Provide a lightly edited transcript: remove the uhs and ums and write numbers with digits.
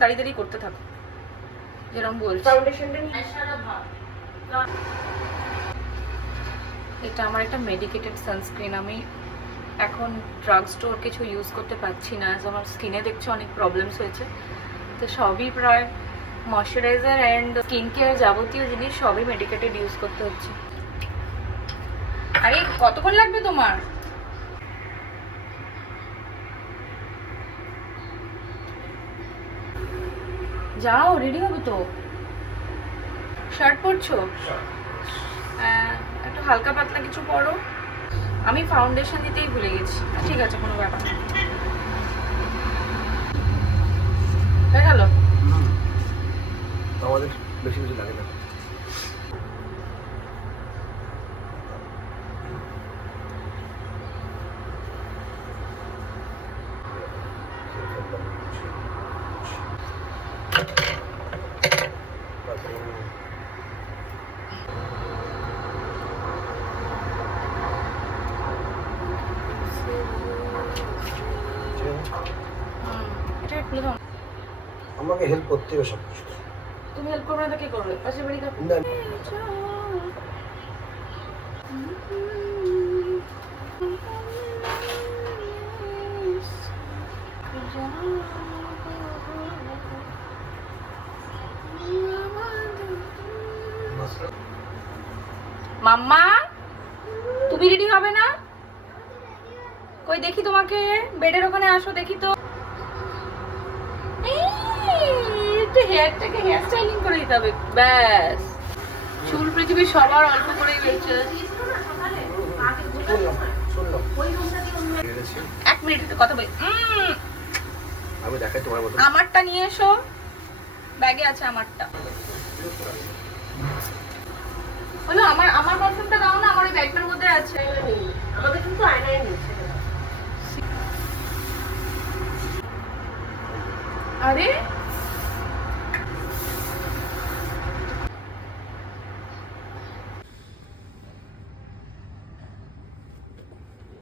দাঁড়িয়ে দাঁড়িয়ে করতে থাকো যেরকম বলছি। ফাউন্ডেশনটা এটা আমার একটা মেডিকেটেড সানস্ক্রিন। আমি এখন ড্রাগ স্টোর কিছু ইউজ করতে পারছি না, আমার স্কিনে দেখছো অনেক প্রবলেমস হয়েছে, তো সবই প্রায় ময়শ্চারাইজার অ্যান্ড স্কিন কেয়ার যাবতীয় জিনিস সবই মেডিকেটেড ইউজ করতে হচ্ছে। আরে কতক্ষণ লাগবে তোমার? যাও, রেডি হবে তো। শার্ট পরছো? একটু হালকা পাতলা কিছু পরো। আমি ফাউন্ডেশন দিতেই ভুলে গেছি। ঠিক আছে, কোনো ব্যাপার না। হয়ে গেল? আমাদের বেশি কিছু লাগে না। এটা খুলে দাও। আমাকে হেল্প করতে হবে সব কিছু। তুমি হেল্প করবে না তো কে করবে? পাশে বাড়ি কাকু। না, মাম্মা, তুমি রেডি হবে না? কই দেখি তোমাকে, বেডের ওখানে আসো দেখি তো। একটু হেয়ারটাকে হেয়ার স্টাইলিং করে দিতে হবে, ব্যাস। চুল পৃথিবীর সবার অল্প করেই বেঁচে। এক মিনিট একটু কথা বলি। আমি দেখাই তোমার মতো। আমারটা নিয়ে এসো, ব্যাগে আছে আমারটা। হলো আমার পারফিউমটা দাও না, আমার এই ব্যাগটার মধ্যে আছে। আমাদের কিন্তু আয়নায় নিচ্ছে। আরে